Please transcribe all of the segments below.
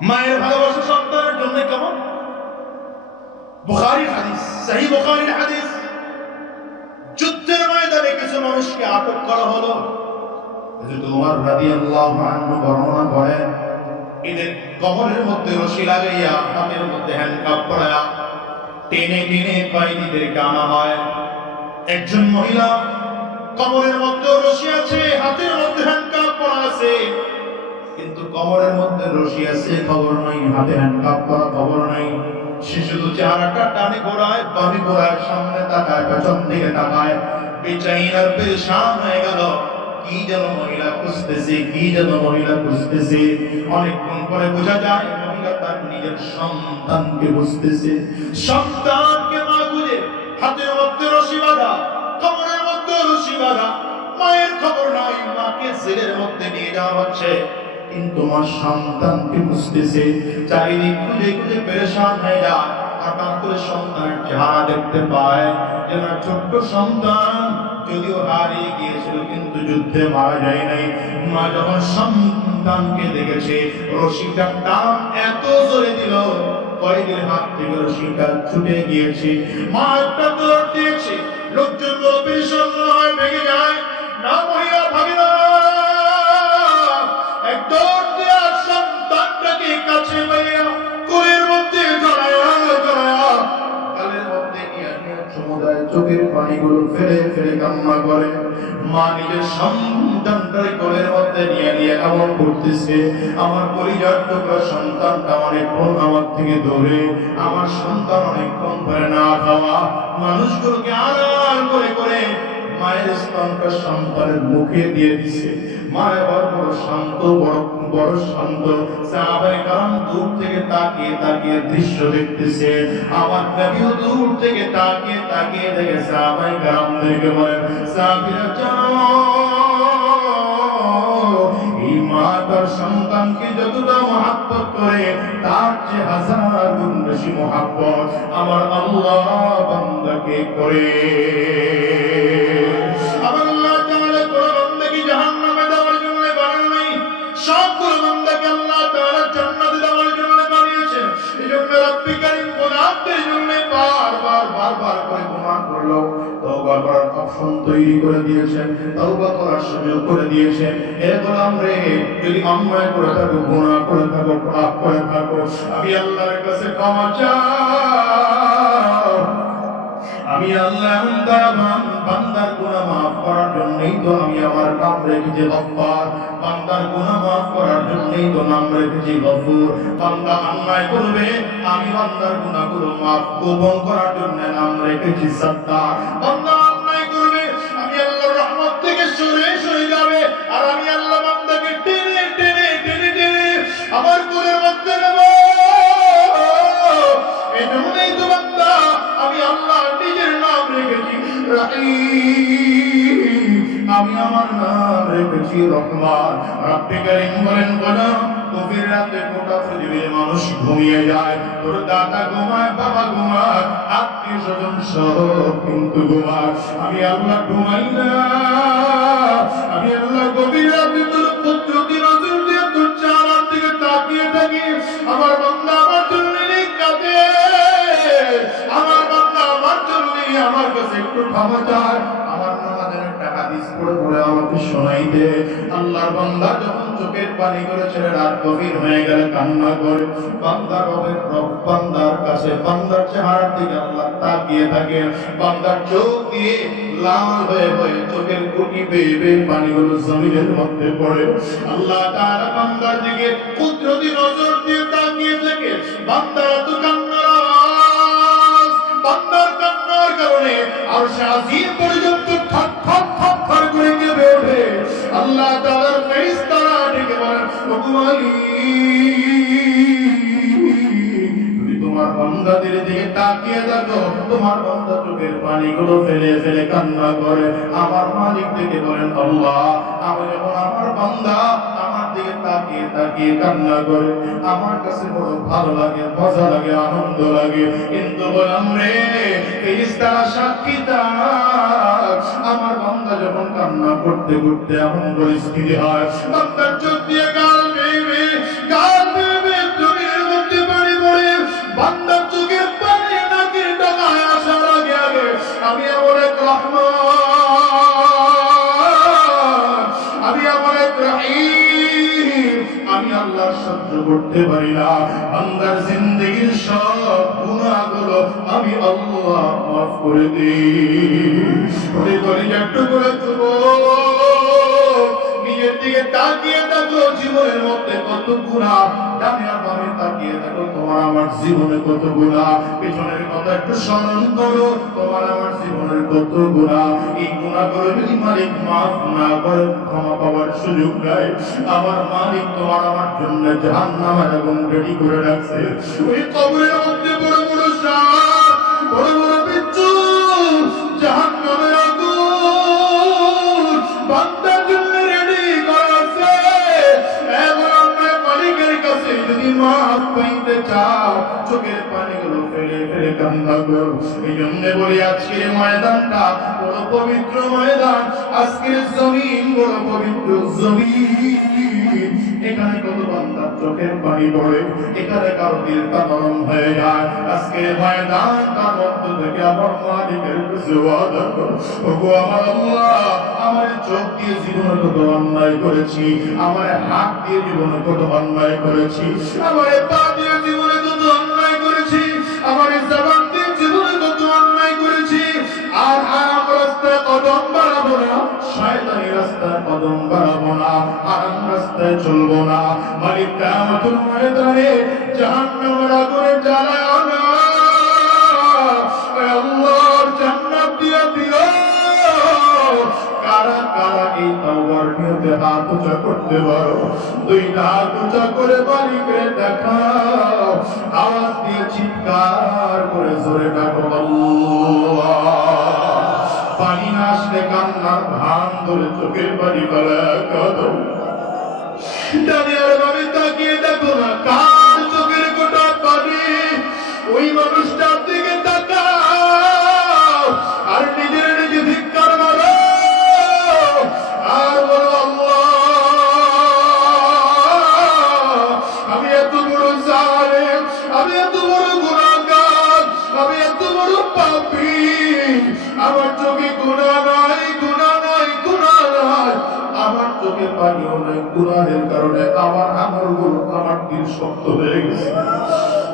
মায়ের ভালোবাসা সন্তানের জন্য কেমন? বুখারীর হাদিস, সহিহ বুখারীর হাদিস, যুদ্ধের ময়দানে কিছু মানুষকে আটক করা হলো। হযরত ওমর রাদিয়াল্লাহু আনহু বর্ণনা করেন, এদের কবরের মধ্যে রশি লাগাইয়া, হাতের মধ্যে হ্যান্ডকাপ পরায়া টেনে টেনে কয়েদিদেরকে আনা হয়। একজন মহিলা কবরের মধ্যে রশি আছে, হাতের মধ্যে হ্যান্ডকাপ পরা আছে, কিন্তু কবরের মধ্যে রশি আছে, খবর নাই, হাতে হ্যান্ডকাপ পরা খবর নাই। সে শুধু চেহারাটা টানে ঘোরায়, বাবি ঘোরায়, সামনে তাকায়, পেছন দিকে তাকায়, বেচাইনার পেরেশান হয়ে গেল। কি যেন মহিলা খুঁজতেছে, কি যেন মহিলা খুঁজতেছে। অনেকক্ষণ পরে বোঝা যায় মহিলা তার নিজের সন্তানকে খুঁজতেছে। সন্তানকে মা খুঁজে, হাতের মধ্যে রশি বাঁধা, কবরের মধ্যে রশি বাঁধা, মায়ের খবর নাই, মাকে জেলের মধ্যে নিয়ে যাওয়া হচ্ছে, কিন্তু মা সন্তানকে বুঝতেছে। চারিদিক খুঁজে খুঁজে পেরেশান হয়ে যায়। হঠাৎ করে সন্তানের চেহারা দেখতে পায়, যেন ছোট্ট সন্তান, যদিও হারিয়ে গিয়েছিল কিন্তু যুদ্ধে মারা যায় নাই। মা যখন সন্তানকে দেখেছে, রশিটা টান এত জোরে দিল, কয়েদির হাত থেকে রশিটা ছুটে গিয়েছে। মা একটা দৌড় দিয়েছে, লোকজন পেরেশান হয়, ভেঙে যায়। না, মহিলা ভাগে না, এক দৌড় দিয়া সন্তানটাকে কাছে পাইয়া কোলের মধ্যে জড়ায়া জড়ায়া গালের মধ্যে নিয়ে সমুদায় চোখের পানিগুলো ফেলে ফেলে কান্না করে। মা নিজের সন্তানটাকে কোলের মধ্যে নিয়ে নিয়ে এমন করতেছে, আমার পরিবার টুকরা সন্তানটা অনেকক্ষণ আমার থেকে দূরে, আমার সন্তান অনেকক্ষণ ধরে না খাওয়া, মানুষগুলোকে আড়াল করে করে মায়ের স্তনটা সন্তানের মুখে দিয়ে দিছে। মায়ের বড় শান্ত, বড় শান্ত। সাহাবায়ে কেরাম দূর থেকে তাকিয়ে তাকিয়ে দৃশ্য দেখতেছে। আমার নবীও দূর থেকে তাকিয়ে তাকিয়ে দেখে সাহাবায়ে কেরামদেরকে বলেন, সাহাবীরা জানো, এই মা তার সন্তানকে যতটা মহব্বত করে, তার চেয়ে হাজার গুণ বেশি মহব্বত আমার আল্লাহ বান্দাকে করে। তৈরি করে দিয়েছেন, তওবা করার সুযোগ করে দিয়েছেন। এ গোলাম রে, যদি অন্যায় করে থাকো, গুনাহ করে থাকো, পাপ করে থাকো, আমি আল্লাহর কাছে ক্ষমা চাও। আমি আল্লাহ বান্দার গুনাহ মাফ করার জন্যই তো আমি আমার নাম রেখেছি গফফার। বান্দার গুনাহ মাফ করার জন্যই তো নাম রেখেছি গফুর। বান্দা অন্যায় করবে, আমি বান্দার গুনাহগুলো মাফ গোপন করার জন্য নাম রেখেছি সত্তার। বান্দা অন্যায় করবে, আমি আল্লাহর রহমত থেকে সরে সরে যাবে, আর আমি আল্লাহ বান্দাকে টেনে টেনে টেনে টেনে আমার কোলের মধ্যে নেব। এই জন্যই তো বান্দা আমি আল্লাহ নিজের নাম রেখেছি রহিম, আমি আমার নাম রেখেছি রহমান। রব্বে কারীম বলেন, বলো গভীর রাতে গোটা পৃথিবীর মানুষ ঘুমিয়ে যায়, তোর দাদা ঘুমায়, বাবা ঘুমায়, আত্মীয় স্বজন সব কিন্তু ঘুমায়, আমি আল্লাহ ঘুমাই না। আমি আল্লাহ গভীর রাতে তোর পুত্রকে নজর দিয়ে তোর চেহারার দিকে তাকিয়ে থাকি। আমার বান্দা আমার জন্য কাঁদে, আমার বান্দা আমার জন্য আমার কাছে একটু ক্ষমা চায়। আমার নামাজের একটা হাদিস পড়ে পড়ে আমাকে শোনাই দে। আল্লাহর বান্দা যখন চোখের পানি করে ছেড়ে রাত গভীর হয়ে গেলে কান্না করে, বান্দা রব বান্দার কাছে, বান্দার চেহারার দিকে আল্লাহ তাকিয়ে থাকে। বান্দার চোখ দিয়ে লাল হয়ে হয়ে চোখের কুটি বেয়ে বেয়ে পানিগুলো জমিনের মধ্যে পড়ে। আল্লাহ তাআলা বান্দার দিকে কুদরতি নজর দিয়ে তাকিয়ে থাকে। বান্দার এত কান্নার আওয়াজ, বান্দার কান্নার কারণে আরশে আজিম পর্যন্ত থর থর থর থর করে কেঁপে ওঠে। আল্লাহ তাআলার ফেরেশতারা ডেকে বলেন, ওগো মালিক, তুমি তোমার বান্দাদের দিকে তাকিয়ে দেখো, তোমার বান্দা চোখের পানিগুলো ফেলে ফেলে কান্না করে। আমার মালিক ডেকে বলেন, আল্লাহ, আমি যখন আমার বান্দা আমার দিকে তাকিয়ে তাকিয়ে কান্না করে, আমার কাছে বড় ভালো লাগে, মজা লাগে, আনন্দ লাগে। কিন্তু বললাম রে, ফেরেশতারা সাক্ষী থাক, আমার বান্দা যখন কান্না করতে করতে এমন পরিস্থিতি হয়, বান্দার চোখ দিয়ে গাল বেয়ে বেয়ে করতে পারি না। বান্দার জিন্দেগীর সব গুনাহগুলো আমি আল্লাহ মাফ করে দিই। ওরে কলিজার টুকরা যুবক, নিজের দিকে তাকিয়ে দেখো জীবনের মধ্যে কত গুনাহ, ডানে আর বামে তাকিয়ে দেখো তোমার আমার জীবনে কত গুনাহ, পেছনের কথা একটু স্মরণ করো, তোমার আমার জীবনের কত গুনাহ। এই গুনাহগুলো যদি মালিক মাফ না করে, ক্ষমা পাওয়ার সুযোগ দেয়, আমার মালিক তোমার আমার জন্য জাহান্নামের আগুন রেডি করে রাখছে। ওই কবরের মধ্যে বড় বড় সাপ, বড় বড় বিচ্ছু, জাহান্নামের আগুন বান্দার জন্য রেডি করা আছে। এখন আমরা মালিকের কাছে যদি মাফ পাইতে চাও, চোখের পানিগুলো ফেলে ফেলে কান্না করো। এই জন্য বলি আজকের ময়দানটা বড় পবিত্র ময়দান, আজকের জমিন বড় পবিত্র জমিন। এখানে কত বান্দার চোখের পানি পড়ে, এখানে কারো দিলটা নরম হয়ে যায়। আজকের ময়দানটার মধ্য থেকে আমার মালিকের কাছে ওয়াদা করো, ওগো আমার আল্লাহ, আমার চোখ দিয়ে জীবনে কত অন্যায় করেছি, আমার হাত দিয়ে জীবনে কত অন্যায় করেছি, আমার পা দিয়ে জীবনে কত অন্যায় করেছি, আমার জবান দিয়ে জীবনে কত অন্যায় করেছি। আর হারাম রাস্তায় কদম বাড়াবো না, শয়তানি রাস্তায় কদম বাড়াবো না, হারাম রাস্তায় চলবো না। মালিক কিয়ামতের ময়দানে জাহান্নামের আগুনে জ্বালায় না, আল্লাহর জান্নাত দিয়ে দিও। কারা কারা এই তাওবার নিয়তে হাত উঁচা করতে পারো? দুইটা হাত উঁচা করে মালিককে দেখাও, আওয়াজ দিয়ে চিৎকার করে জোরে ডাকো আল্লাহ। পানি না আসলে কান্নার ভান ধরে চোখের পানি ফেলা কাঁদো। ডানে আর বামে তাকিয়ে দেখো না কার চোখের গোটা পানি, ওই মানুষটার দিকে তাকাও আর নিজের নিজে ধিক্কার মারো আর বলো আল্লাহ, আমি এত বড় জালেম, আমি এত বড় গুনাহগার, আমি এত বড় পাপী, আমার চোখে গুনাহ নাই, গুনাহ নাই, গুনাহ নাই, আমার চোখে পানিও নাই। গুনাহের কারণে আমার আমলগুলো, আমার দিল শক্ত হয়ে গেছে।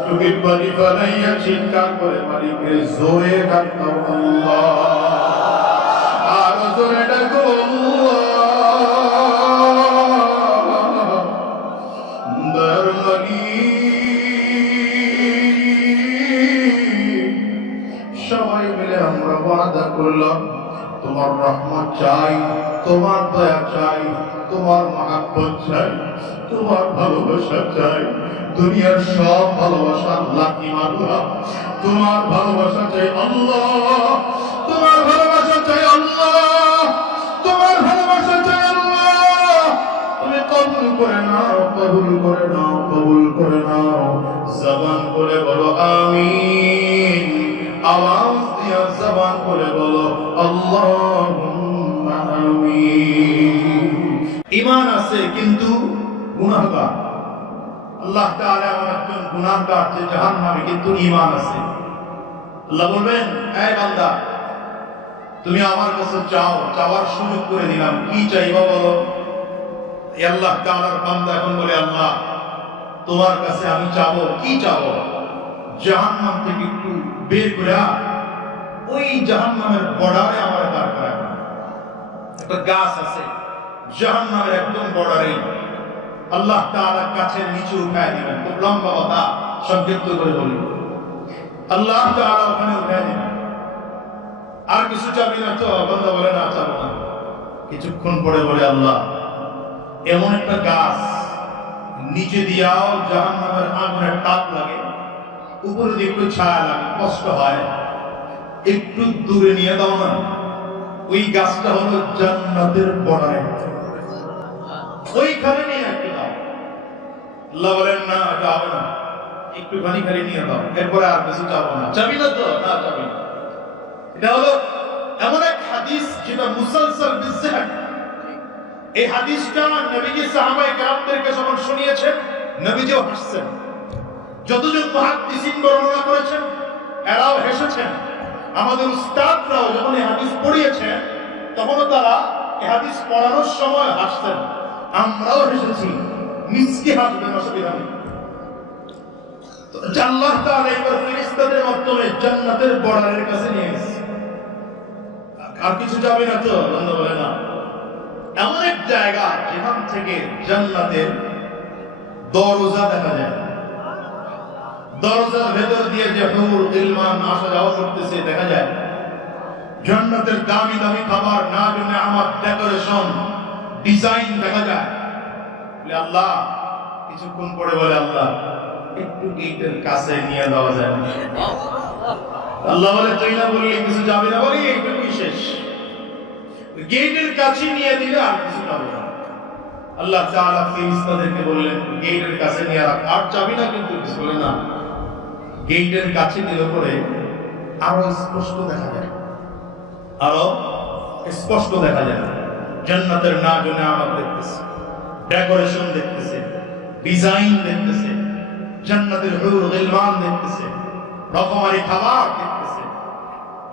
চোখের পানি বানাইয়া চিৎকার করে মালিকের জোরে ডাকো আল্লাহ, আর জোরে ডাকো আল্লাহ। দয়ার মালিক, সবাই মিলে আমরা ওয়াদা করলাম তোমার রহমত চাই, তোমার দয়া চাই, তোমার মহব্বত চাই, তোমার ভালোবাসা চাই। দুনিয়ার সব ভালোবাসা আল্লাহ কি মানলাম, তোমার ভালোবাসা চাই আল্লাহ, তোমার ভালোবাসা চাই আল্লাহ, তোমার ভালোবাসা চাই আল্লাহ। তুমি কবুল করে নাও, কবুল করে নাও, কবুল করে নাও। জবান করে বলো আমিন, আওয়াজ দিয়া জবান করে বলো আল্লাহুম্মা আমিন। ঈমান আছে কিন্তু গুনাহগার। আল্লাহ তাআলা এমন একজন গুনাহগার যে জাহান্নামে, কিন্তু ঈমান আছে। আল্লাহ বলবেন, এই বান্দা তুমি আমার কাছে চাও, চাওয়ার সুযোগ করে দিলাম, কি চাইবা বলো? এই আল্লাহ তাআলার বান্দা এখন বলে আল্লাহ তোমার কাছে আমি চাবো, কি চাবো? জাহান্নাম থেকে একটু বের করে ওই জাহান্নামের বর্ডারে আমার দাঁড় করায়। একটা গাছ আছে জাহান্নামের একদম বর্ডারে, আল্লাহ তাআলা কাছের নিচে উঠায় দিবেন। খুব লম্বা কথা, সংক্ষিপ্ত করে বলি, আল্লাহ তাআলা ওখানে উঠায় দিবেন। আর কিছু চাবি না তো? বান্দা বলে না, চাবো না। কিছুক্ষণ পরে বলে আল্লাহ এমন একটা গাছ নিচে দিয়াও জাহান্নামের আগুনের তাপ লাগে, উপরে দিয়ে একটু ছায়া লাগে, কষ্ট হয়, একটু দূরে নিয়ে দাও না। ওই গাছটা হলো জান্নাতের বর্ডারে, ওইখানে নিয়ে একটু দাও। আল্লাহ বলেন না, এটা হবে না, একটু খানি খালি নিয়ে দাও, এরপরে আর কিছু চাবো না। চাবি না তো? না, চাবি না। এটা হলো এমন এক হাদিস যেটা মুসালসাল বিসহাদ। এই হাদিসটা নবীজি সাহাবায়ে কেরামদেরকে যখন শুনিয়েছেন, নবীজিও হাসছেন। যতজন মুহাদ্দিসিন বর্ণনা করেছেন এরাও হেসেছেন। আমাদের উস্তাদরাও যখন এই হাদিস পড়িয়েছেন তখনও তারা এই হাদিস পড়ানোর সময় হাসছেন। আমরাও হেসেছি, মিসকে হাসবেন, অসুবিধা নেই। আল্লাহ তাআলা এবার ফেরেশতাদের মাধ্যমে জান্নাতের বর্ডারের কাছে নিয়ে গেছে। আর কিছু যাবে না তো? আল্লাহ বলে না, এমন এক জায়গা যেখান থেকে জান্নাতের দরজা দেখা যায়, দরজার ভেতর দিয়ে যে হুর ইলমান আসা যাওয়া করতেছে দেখা যায়। জান্নাতের দামি দামি খাবার, নাজ ও নেয়ামত, ডেকোরেশন, ডিজাইন দেখা যায়। আল্লাহ কিছুক্ষণ পরে বলে, আল্লাহ একটু গেটের কাছে নিয়ে যাওয়া যায় না? আল্লাহ বলে, তুই না বললি কিছু যাবে না, বলি এইটুকুই শেষ। গেটের কাছে নিয়ে দিলে আর কিছু যাবে না। আল্লাহ তাআলা ফেরেশতাদেরকে বললেন, গেটের কাছে নিয়ে আর যাবি না, কিন্তু কিছু বলে না। গেটের কাছে নিলে পরে আরো স্পষ্ট দেখা যায়, আরো স্পষ্ট দেখা যায়। জান্নাতের নাজ ও নেয়ামত দেখতেছে, ডেকোরেশন দেখতেছে, ডিজাইন দেখতেছে, জান্নাতের হুর গিলমান দেখতেছে, রকমারি খাবার দেখতেছে।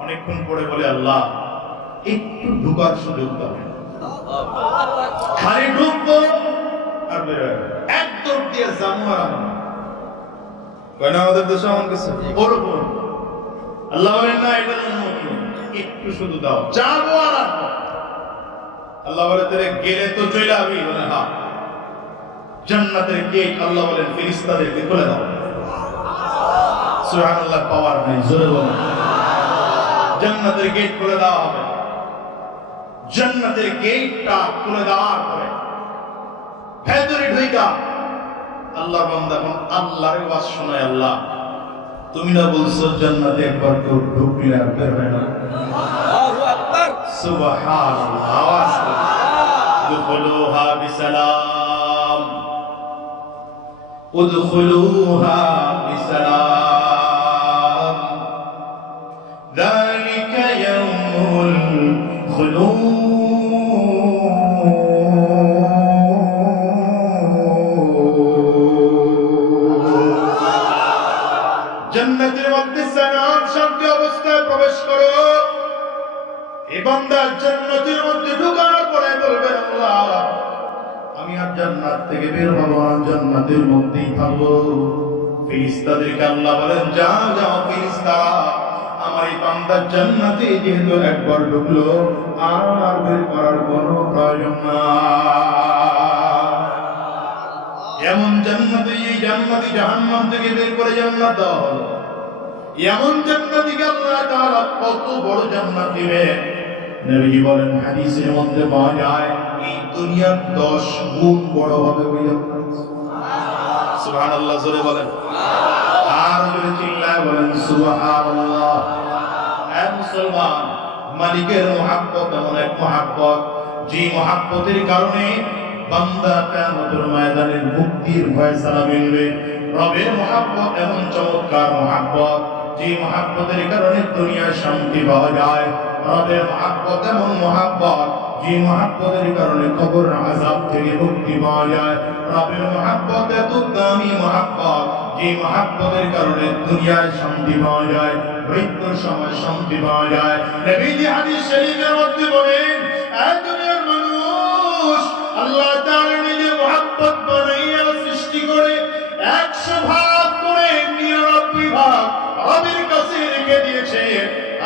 অনেকক্ষণ পরে বলে, আল্লাহ একটু ঢোকার সুযোগ দাও। খালি ঢুকবো আর বের হয়ে এক দৌড় দিয়ে যাবো আর আমরা কয় না আমাদের দেশে এমন কিছু ওরকম। আল্লাহ বলেন না, এটা একটু শুধু দাও, যাবো আর আসবো। আল্লাহ বলে, তোরে গেলে তো চলে যাবি? বলে হ্যাঁ। জান্নাতের গেট আল্লাহ বলেন ফেরেশতাদেরকে খুলে দাও। সুবহানাল্লাহ, পাওয়ার নাই, জোরে বলেন। জান্নাতের গেট খুলে দেওয়া হবে। জান্নাতের গেটটা খুলে দেওয়ার পরে ভেতরে ঢুইকা আল্লাহর বান্দা কোন আল্লাহর ওয়াজ শোনায়, আল্লাহ তুমি না বলছো জান্নাতে একবার কেউ ঢুকলে আর বের হয় না? আল্লাহু আকবার, সুবহানাল্লাহ। আওয়াজ দুখুলুহা বিসালাম, উদখুলুহা বিসালাম, যালিকা ইয়াউমুল খুলুদ। জান্নাতের মধ্যে সালাম শান্তি অবস্থায় প্রবেশ করো। এই বান্দা জান্নাতের মধ্যে ঢোকার পরে বলবেন, আল্লাহ আমি আর জান্নাত থেকে বের হব না, জান্নাতের মধ্যেই থাকবো। ফেরেশতাদেরকে আল্লাহ বলেন, যাও যাও ফেরেশতারা, আমার এই বান্দা জান্নাতে যেহেতু একবার ঢুকলো আর বের করার কোনো প্রয়োজন নাই। এমন জান্নাতে, এই জান্নাতি জাহান্নাম থেকে বের করে জান্নাত দেওয়া হলো। এমন জান্নাতিকে আল্লাহ তাআলা কত বড় জান্নাত দিবেন। নবীজি বলেন, হাদিসের মধ্যে পাওয়া যায় এই দুনিয়ার 10 গুণ বড় হবে ওই জান্নাত। সুবহানাল্লাহ, জোরে বলেন। আর জোরে চিল্লায় বলেন সুবহানাল্লাহ। হে মুসলমান, মালিকের মুহাব্বত এমন এক মুহাব্বত, যে মুহাব্বতের কারণে বান্দা কিয়ামতের ময়দানে মুক্তির ফয়সালা মিলবে। রবের মুহাব্বত এমন চমৎকার মুহাব্বত, যে মুহাব্বতের কারণে দুনিয়ায় শান্তি পাওয়া যায়। রবের মুহাব্বত এমন মুহাব্বত, যে মুহাব্বতের কারণে কবর আযাব থেকে মুক্তি পাওয়া যায়। রবের মুহাব্বত এত দামি মুহাব্বত, যে মুহাব্বতের কারণে দুনিয়ায় শান্তি পাওয়া যায়, মৃত্যুর সময় শান্তি পাওয়া যায়। নবীজি হাদিস শরীফের মধ্যে বলেন, এই দুনিয়ার মানুষ আল্লাহ তাআলা নিজে মুহাব্বত বানাইয়া সৃষ্টি করে 100 ভাগ করে 99 ভাগ রবের কাছে রেখে দিয়েছে,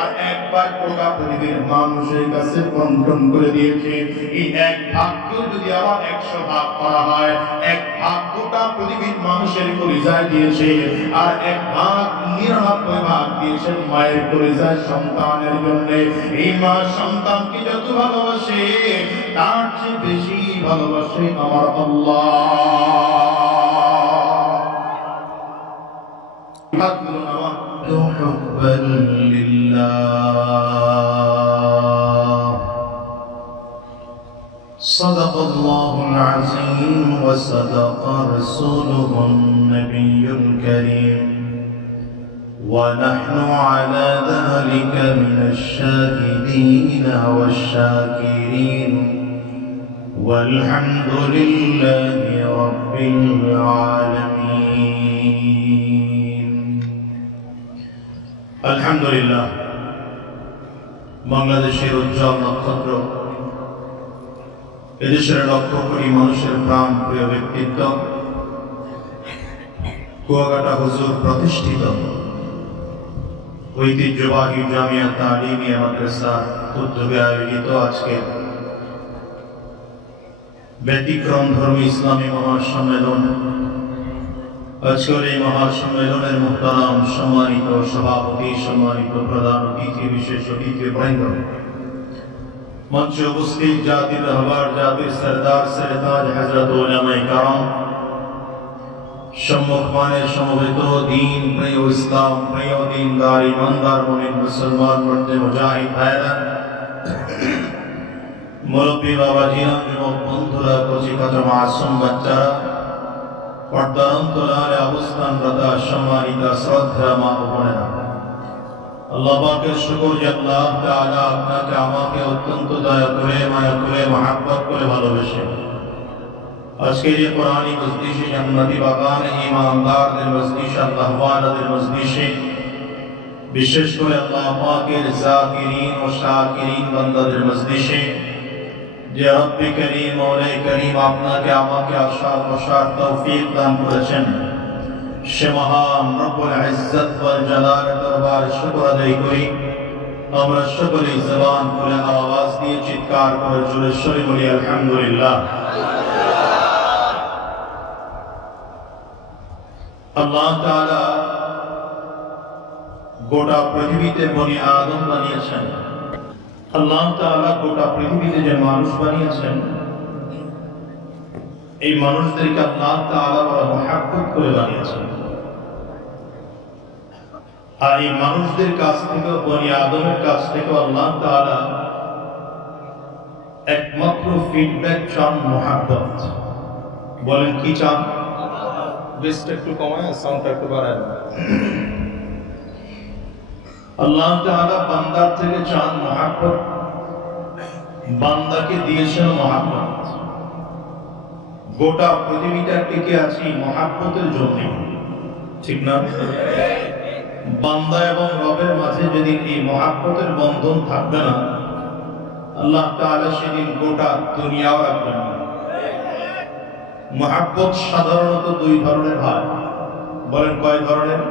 আর এক ভাগ গোটা পৃথিবীর মানুষের কাছে বন্টন করে দিয়েছে। এই এক ভাগকেও যদি আবার 100 ভাগ করা হয়, এক ভাগ গোটা পৃথিবীর মানুষের কলিজায় দিয়েছে, আর এক ভাগ 99 ভাগ দিয়েছেন মায়ের কলিজায় সন্তানের জন্য। এই মা সন্তানকে যত ভালোবাসে তার চেয়ে বেশি ভালোবাসে আমার আল্লাহ। حبا لله. صدق الله العظيم وصدق رسوله النبي الكريم، ونحن على ذلك من الشاهدين والشاكرين، والحمد لله رب العالمين. আলহামদুলিল্লাহ, বাংলাদেশের উজ্জ্বল নক্ষত্র, এদেশের লক্ষ কোটি মানুষের প্রাণ প্রিয় ব্যক্তিত্ব, কুয়াকাটা হুজুর প্রতিষ্ঠিত ঐতিহ্যবাহী জামিয়া তালিমিয়া মাদ্রাসার উদ্যোগে আয়োজিত আজকে ব্যতিক্রম ধর্মী ইসলামী মহাসম্মেলন। আজকের এই মহাসম্মেলনের মুহতারাম সম্মানিত সভাপতি, সম্মানিত প্রধান অতিথি, বিশেষ অতিথিবৃন্দ, মঞ্চে উপস্থিত জাতির রহবার, জাতির সরদার সরতাজ হযরত উলামায়ে কেরাম, সম্মুখমানের সমবেত দিন প্রিয়, ইসলাম প্রিয়, দিনদার ইমানদার মুমিন মুসলমান মর্দে মুজাহিদ ভাইরা, মুরব্বী বাবাজিরা, যুবক বন্ধুরা, কচি কাঁচা মাসুম বাচ্চারা, পর্দার অন্তরালে অবস্থানরত সম্মানিত শ্রদ্ধা মা ও বোনেরা, আল্লাহ পাকের শুকর যে আল্লাহ তাআলা আপনাকে আমাকে অত্যন্ত দয়া করে, মায়া করে, মহব্বত করে ভালোবেসে আজকে যে কোরআনী মজলিসে, জান্নাতি বাগানে, ইমানদারদের মজলিসে, আল্লাহ ওয়ালাদের মজলিসে, বিশেষ করে আল্লাহ পাকের জাকিরিন ও শাকিরিন বান্দাদের মজলিসে যে রব্বে করিম, মওলায়ে করিম আপনাকে আমাকে আসার বসার তৌফিক দান করেছেন, সে মহান রব্বুল ইজ্জত ওয়াল জালালের দরবারে শুকর আদায় করি। আমরা সকলেই জবান খুলে আওয়াজ দিয়ে চিৎকার করে জোরে সোরে বলি আলহামদুলিল্লাহ। আল্লাহ তাআলা গোটা পৃথিবীতে বনি আদম বানিয়েছেন। আল্লাহ তাআলা গোটা পৃথিবীতে যে মানুষ বানিয়েছেন, এই মানুষদেরকে আল্লাহ তাআলা বড় মহব্বত করে বানিয়েছেন। আর এই মানুষদের কাছ থেকে, বনি আদমের কাছ থেকে আল্লাহ তাআলা একমাত্র ফিডব্যাক চান, মহব্বত। বলেন কি চান? বেসটা একটু কমায়, সাউন্ডটা একটু বাড়ায়। আল্লাহ তাআলা বান্দার থেকে চান মহব্বত, বান্দাকে দিয়েছেন মহব্বত। গোটা পৃথিবীটা টিকে আছে মহব্বতের জন্য, ঠিক না? বান্দা এবং রবের মাঝে যেদিন এই মহব্বতের বন্ধন থাকবে না, আল্লাহ তাআলা সেদিন গোটা দুনিয়াও রাখবেন না। মহব্বত সাধারণত দুই ধরনের হয়। বলেন কয় ধরনের?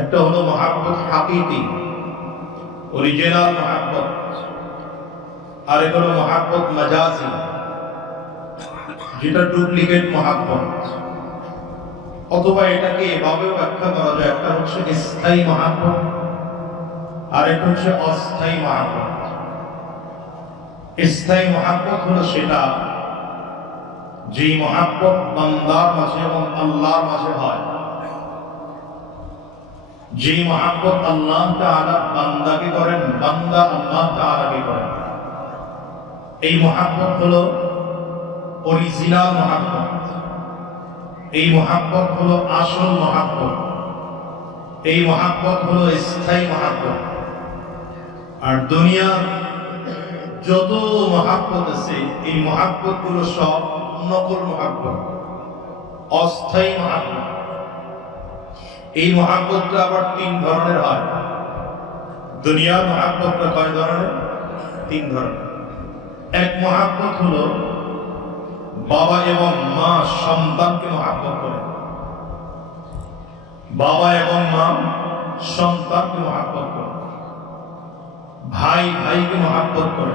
একটা হলো মহব্বত হাকিকি, অরিজিনাল মহব্বত, আর একটা হলো মহব্বত মাজাজি, যেটা ডুপ্লিকেট মহব্বত। অথবা এটাকে এভাবেও ব্যাখ্যা করা যায়, একটা হচ্ছে স্থায়ী মহব্বত আর একটা হচ্ছে অস্থায়ী মহব্বত। স্থায়ী মহব্বত হলো সেটা যে মহব্বত বান্দার মাঝে এবং আল্লাহর মাঝে হয়, যে মহব্বত আল্লাহ তাআলা বান্দাকে করেন, বান্দা আল্লাহ তাআলাকে করেন। এই মহব্বত হলো অরিজিনাল মহব্বত, এই মহব্বত হলো আসল মহব্বত, এই মহব্বত হলো স্থায়ী মহব্বত। আর দুনিয়ার যত মহব্বত আছে, এই মহব্বত গুলো সব নকল মহব্বত, অস্থায়ী মহব্বত। এই মহব্বতটা আবার তিন ধরনের হয়। দুনিয়ার মহব্বতটা কয় ধরনের? তিন ধরনের। এক মহব্বত হলো বাবা এবং মা সন্তানকে মহব্বত করে, বাবা এবং মা সন্তানকে মহব্বত করে, ভাই ভাইকে মহব্বত করে,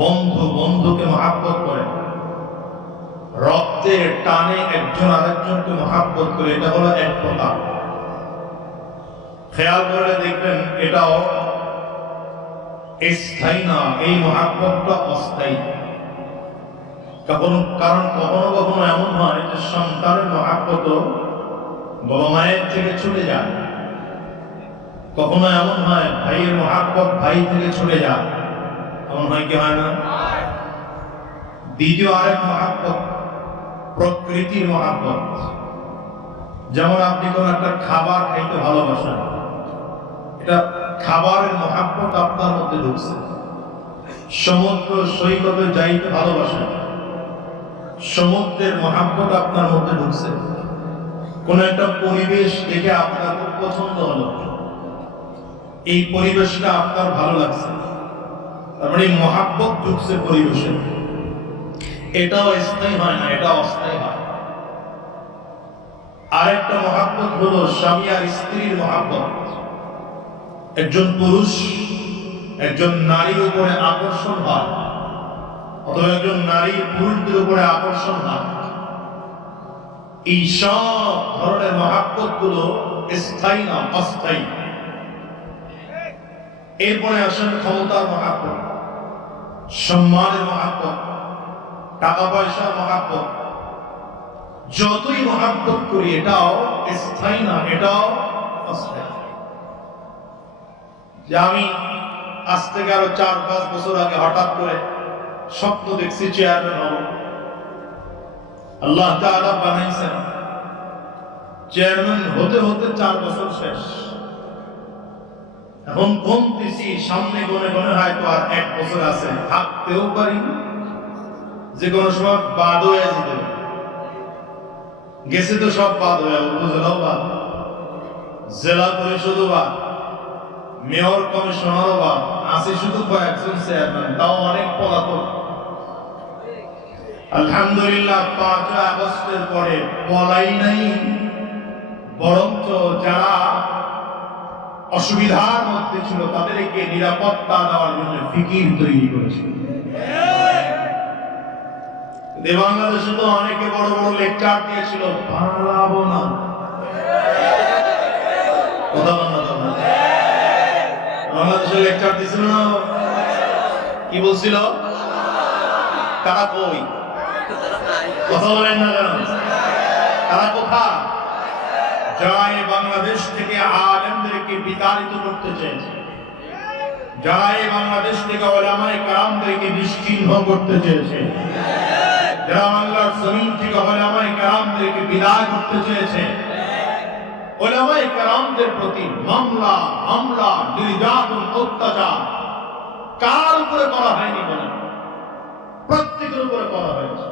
বন্ধু বন্ধুকে মহব্বত করে, রক্তের টানে একজন আরেকজনকে মহব্বত করে। এটা হলো এক প্রকার। খেয়াল করে দেখবেন এটাও স্থায়ী না, এই মহব্বতটা অস্থায়ী। কারণ কখনো কখনো এমন হয় যে সন্তানের মহব্বত বাবা মায়ের থেকে ছুটে যায়, কখনো এমন হয় ভাইয়ের মহব্বত ভাই থেকে ছুটে যায়। এমন হয় কি হয় না? দ্বিতীয় আরেক মহব্বত প্রকৃতির মহব্বত। যেমন আপনি কোন একটা খাবার খাইতে ভালোবাসেন, এটা খাবারের মহব্বত আপনার মধ্যে ঢুকছে। সমুদ্র সৈকতে যাইতে ভালোবাসেন, সমুদ্রের মহব্বত আপনার মধ্যে ঢুকছে। কোন একটা পরিবেশ দেখে আপনার খুব পছন্দ হলো, এই পরিবেশটা আপনার ভালো লাগছে, তার মানে মহব্বত ঢুকছে পরিবেশে। এটাও স্থায়ী হয় না, এটা অস্থায়ী হয়। আরেকটা মহাব্বত হলো স্বামী আর স্ত্রীর মহাব্বত। একজন পুরুষ একজন নারীর উপরে আকর্ষণ হয়, অথবা একজন নারী পুরুষদের উপরে আকর্ষণ হয়। এই সব ধরনের মহাব্বত গুলো স্থায়ী না, অস্থায়ী। এরপরে আসেন ক্ষমতার মহাব্বত, সম্মানের মহাব্বত, টাকা পয়সার মহাব্বত। যতই মহাব্বত করি এটাও স্থায়ী না, এটাও অস্থায়ী। যে আমি আজ থেকে আরো 4-5 বছর আগে হঠাৎ করে স্বপ্ন দেখছি চেয়ারম্যান হব, আল্লাহ তাআলা বানাইছেন, চেয়ারম্যান হতে হতে 4 বছর শেষ। এখন কমতেছি, সামনে গনে গনে হয়তো আর 1 বছর আছে, থাকতেও পারি, যে কোনো সময় বাদ হয়ে যেতে। গেছে তো সব বাদ হয়ে, উপজেলাও বাদ, জেলা পরিষদও বাদ, মেয়র কমিশনারও বাদ, আছে শুধু কয়েকজন চেয়ারম্যান, তাও অনেক পলাতক। আলহামদুলিল্লাহ 5 আগস্টের পরে পলাই নাই, বরঞ্চ যারা অসুবিধার মধ্যে ছিল তাদেরকে নিরাপত্তা দেওয়ার জন্য ফিকির তৈরি করেছিল। বাংলাদেশে তো অনেকে বড় বড় লেকচার দিয়েছিল, পালাবো না, কথা বল না। বাংলাদেশে লেকচার দিছিল না, কি বলছিল? তারা কই? কথা বলেন না কেন? তারা কোথায়? যারা এই বাংলাদেশ থেকে আলেমদেরকে বিতাড়িত করতে চেয়েছে, যারা এই বাংলাদেশ থেকে উলামায়ে কেরামদেরকে নিশ্চিহ্ন করতে চেয়েছে, যারা বাংলার জমিন থেকে উলামায়ে কেরামদেরকে বিদায় করতে চেয়েছে, উলামায়ে কেরামদের প্রতি মামলা, হামলা, নির্যাতন, অত্যাচার কার উপরে করা হয়নি বলেন? প্রত্যেকের উপরে করা হয়েছে।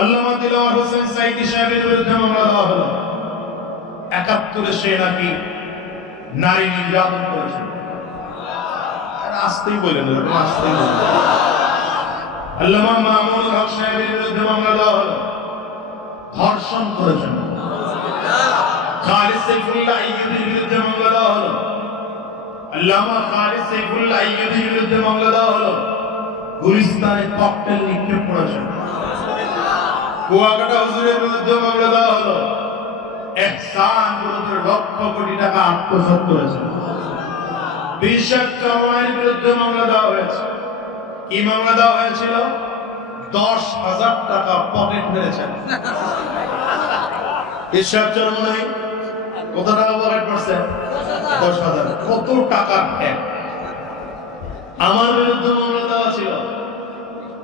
আল্লামা দিলওয়ার হোসেন সাঈদী সাহেবের বিরুদ্ধে মামলা দেওয়া হলো। ৭১ সে নাকি নারী নির্যাতন করেছে। আসতেই বলেন, আসতেই বলেন। আল্লামা মামুনুল হক সাহেবের বিরুদ্ধে মামলা দেওয়া হলো, ধর্ষণ করেছেন। খালিদ সাইফুল্লাহ আইয়ুবীর বিরুদ্ধে মামলা দেওয়া হলো, আল্লামা খালিদ সাইফুল্লাহ আইয়ুবীর বিরুদ্ধে মামলা দেওয়া হলো, গুলিস্তানে ককটেল নিক্ষেপ করেছেন। কুয়াকাটা হুজুরের বিরুদ্ধে মামলা দেওয়া হলো, ইহসান গ্রুপের লক্ষ কোটি টাকা আত্মসাৎ করেছেন। বিশ্বাস চরমায়ের বিরুদ্ধে মামলা দেওয়া হয়েছে। কি মামলা দেওয়া হয়েছিল? 10,000 টাকা পকেট মেরেছেন। বিশ্বাস চরমায় কত টাকা পকেট মারছেন? 10,000। কত টাকা এক। আমার বিরুদ্ধে মামলা দেওয়া ছিল,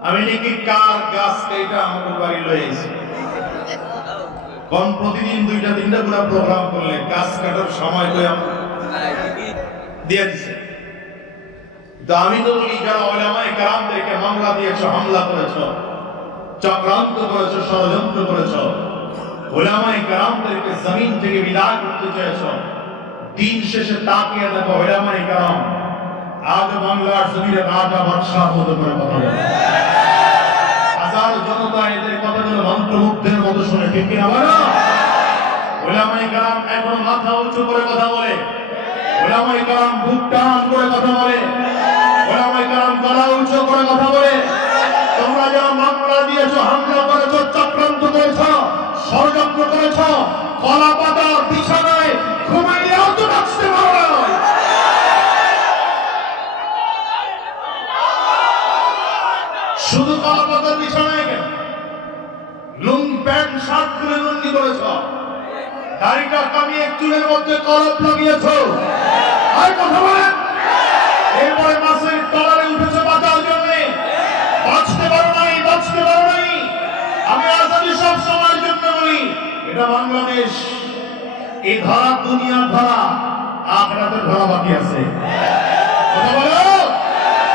আমি নাকি কার গাছ কেটে আমাদের বাড়ি লয়ে এসেছি। কোন প্রতিদিন 2টা-3টা করে প্রোগ্রাম করলে গাছ কাটার সময় কই দিয়ে দিছে। তো আমি তো বলি, যারা উলামায়ে কেরামদেরকে মামলা দিয়েছো, হামলা করেছো, চক্রান্ত করেছো, ষড়যন্ত্র করেছো, উলামায়ে কেরামদেরকে জমিন থেকে বিদায় করতে চেয়েছো, দিন শেষে তাকিয়ে দেখো উলামায়ে কেরাম আজ বাংলার জমিনে রাজা বাদশাহ হতে পারে। কথা বলে হাজার জনতা এদের কথাগুলো মন্ত্রমুগ্ধের মতো শুনে, ঠিক কিনা বলো? উলামায়ে কেরাম এখন মাথা উঁচু করে কথা বলে, উলামায়ে কেরাম বুক টান করে কথা বলে, উলামায়ে কেরাম গলা উঁচু করে কথা বলে। তোমরা যারা মামলা দিয়েছো, হামলা করেছো, চক্রান্ত করেছো, ষড়যন্ত্র করেছো, কলা পাতার বিছানায় ঘুমাইলেও তো বাঁচতে পারো না। শুধু কলা পাতার বিছানায় কেন, লুঙ্গি প্যান্ট শার্ট খুলে লুঙ্গি করেছ, দাড়িটা কামিয়ে চুলের মধ্যে কলপ লাগিয়েছো, আর কথা বলেন। এরপরে মাসের তলারে উঠেছে বাঁচার জন্য, বাঁচতে পারো নাই, বাঁচতে পারো নাই। আমি আজাদি সব সময়ের জন্য বলি, এটা বাংলাদেশ, এই ধরা দুনিয়ার ধরা, আখিরাতের ধরা বাকি আছে। কথা বলো।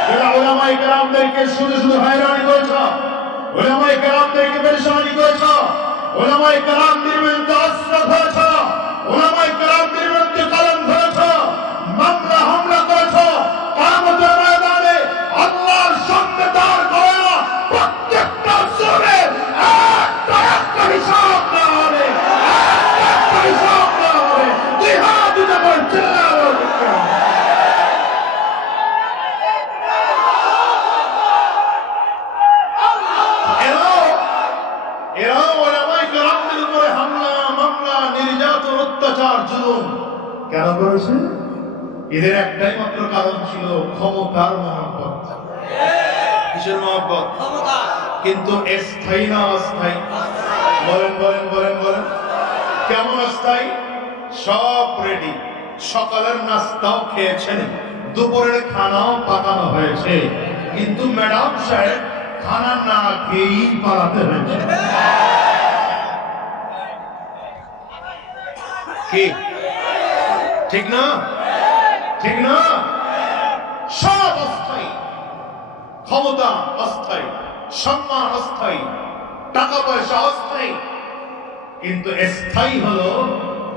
যারা উলামায়ে কেরামদেরকে শুধু শুধু হয়রানি করেছ, উলামায়ে কেরামদেরকে পেরেশানি করেছ, উলামায়ে কেরামদের বিরুদ্ধে অস্ত্র ধরেছ, উলামায়ে কেরামদের বিরুদ্ধে কলম ধরেছ, মামলা হামলা করেছ, কিয়ামতের ময়দানে আল্লাহর সামনে দাঁড় করানো প্রত্যেকটা জুলুমের একটা একটা হিসাব দেওয়া হবে। অত্যাচার জুলুম কেন করেছে? এদের একটাই মাত্র কারণ ছিল ক্ষমতার মহব্বত। কিসের মহব্বত? কিন্তু স্থায়ী না অস্থায়ী? বলেন বলেন বলেন বলেন। কেমন অস্থায়ী? সব রেডি, সকালের নাস্তাও খেয়েছেন, দুপুরের খানাও পাকানো হয়েছে, কিন্তু ম্যাডাম সাহেব খানা না খেয়েই পালাতে হয়েছে। কি ঠিক না? ঠিক না? সব অস্থায়ী, ক্ষমতা অস্থায়ী, সম্মান অস্থায়ী, টাকা পয়সা অস্থায়ী, কিন্তু স্থায়ী হলো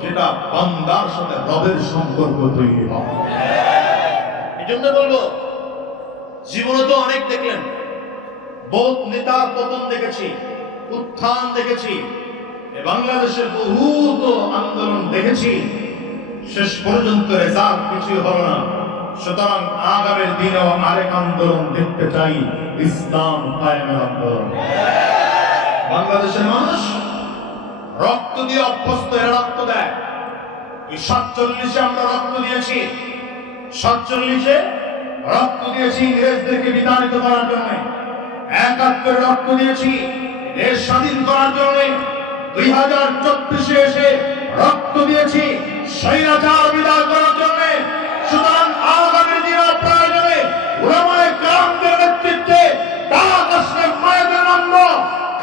যেটা বান্দার সাথে রবের সম্পর্ক তৈরি হয়। এই জন্য বলবো, জীবনে তো অনেক দেখলেন, বহুত নেতার পতন দেখেছি, উত্থান দেখেছি, বাংলাদেশের বহুত আন্দোলন দেখেছি, শেষ পর্যন্ত রেজাল্ট কিছু হলো না। সুতরাং আগামীর দিনেও আরেক আন্দোলন দেখতে চাই, ইসলাম কায়েমের আন্দোলন। বাংলাদেশের মানুষ রক্ত দিয়ে অভ্যস্ত, এরা রক্ত দেয়। ওই 47-এ আমরা রক্ত দিয়েছি, 47-এ রক্ত দিয়েছি ইংরেজদেরকে বিতাড়িত করার জন্য, 71-এ রক্ত দিয়েছি দেশ স্বাধীন করার জন্য, 2024-এ এসে রক্ত দিয়েছি স্বৈরাচার বিদায় করার জন্য। সুতরাং আগামী দিনের প্রয়োজনে উলামায়ে কেরামদের নেতৃত্বে ডাক আসলে মায়েদের নামব,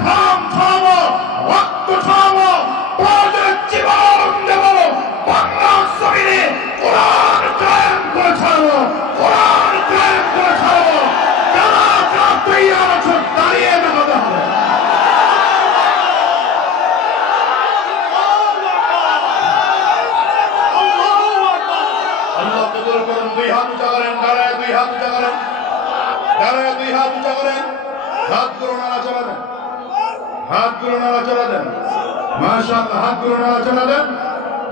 খাম ছড়াবো, রক্ত ছড়াবো, প্রয়োজনে জীবন দেব, বাংলার জমিনে কোরআন কায়েম করে ছাড়বো, কোরআন কায়েম করে ছাড়বো। যারা যারা তৈরি আছে দাঁড়িয়ে দেখাতে হবে। দুই হাত উঁচা করেন, দাঁড়ায় দুই হাত উঁচা করেন, দাঁড়ায় দুই হাত উঁচা করেন, হাতগুলো নাড়াচাড়া দেন, হাতগুলো নাড়াচাড়া দেন, মাশাআল্লাহ, হাতগুলো নাড়াচাড়া দেন,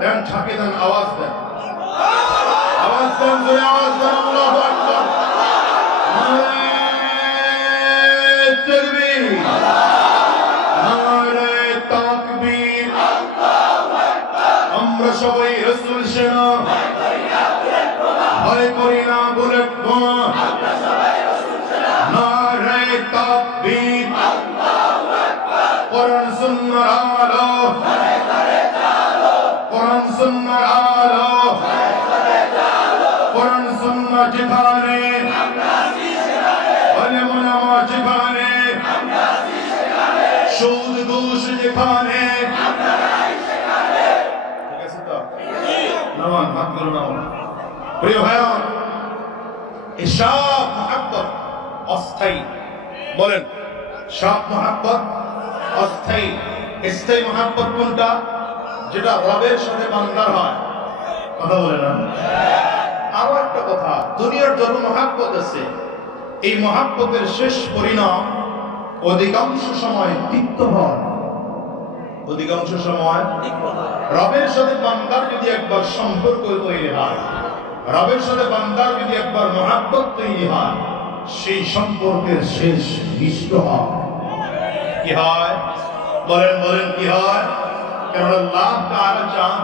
দেন ঝাঁকে দেন, আওয়াজ দেন, আওয়াজ দেন, জোরে আওয়াজ দেন, আল্লাহু আকবার, নারে তাকবীর, নারে তাকবীর, আমরা সবাই রাসূল সেনা, ভয় করি না বুলেট বোমা, নারে তাকবীর, কোরআন সুন্নাহর আলো, কোরআন সুন্নাহর আলো, কোরআন সুন্নাহ যেখানে, আলেম ওলামা যেখানে, সুদ ঘুষ যেখানে, ঠিক আছে তো? নামান হাতগুলো নামান। প্রিয় ভাইরা, এই সব মহব্বত অস্থায়ী। বলেন, সব মহব্বত অস্থায়ী। স্থায়ী মহব্বত কোনটা? যেটা রবের সাথে বান্দার হয়। কথা বলে না? আরো একটা কথা, দুনিয়ার যত মহব্বত আছে, এই মহব্বতের শেষ পরিণাম অধিকাংশ সময় তিক্ত হয়। অধিকাংশ সময় রবের সাথে বান্দার যদি একবার সম্পর্ক তৈরি হয়, রবের সাথে বান্দার যদি একবার মহব্বত তৈরি হয়, সেই সম্পর্কের শেষ মিষ্ট হয়। কি হয়? বলেন বলেন, কি হয়? কারণ আল্লাহ তাআলা চান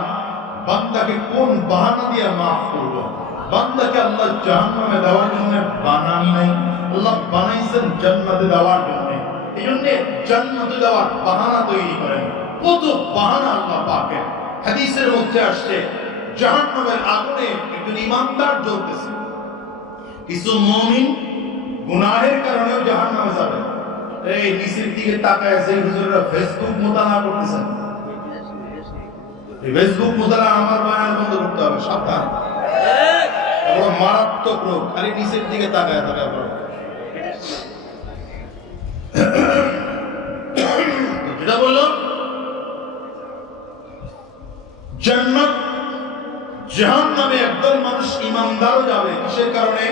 বান্দাকে কোন বাহানা দিয়ে মাফ করব। বান্দাকে আল্লাহ জাহান্নামে দেওয়ার জন্য বানানি নাই, আল্লাহ বানাইছেন জান্নাতে দেওয়ার জন্য। এই জন্য জান্নাতে দেওয়ার বাহানা তৈরি করেন। কত বাহানা আল্লাহ পাকের। হাদিসের মধ্যে আসছে, জাহান্নামের আগুনে একজন ইমানদার জ্বলতেছে, কিছু মুমিন গুনাহের কারণেও জাহান্নামে যাবে। এই নিচের দিকে তাকায় যে হুজুররা ফেসবুক মোতালা করতেছেন, এই ফেসবুক মোতালা আমার বায়ান বন্ধ করতে হবে, সাবধান। বড় মারাত্মক রোগ, খালি নিচের দিকে তাকায় তাকায় পড়ে। যেটা বললাম, জান্নাত জাহান্নামে একদল মানুষ ইমানদারও যাবে। কিসের কারণে?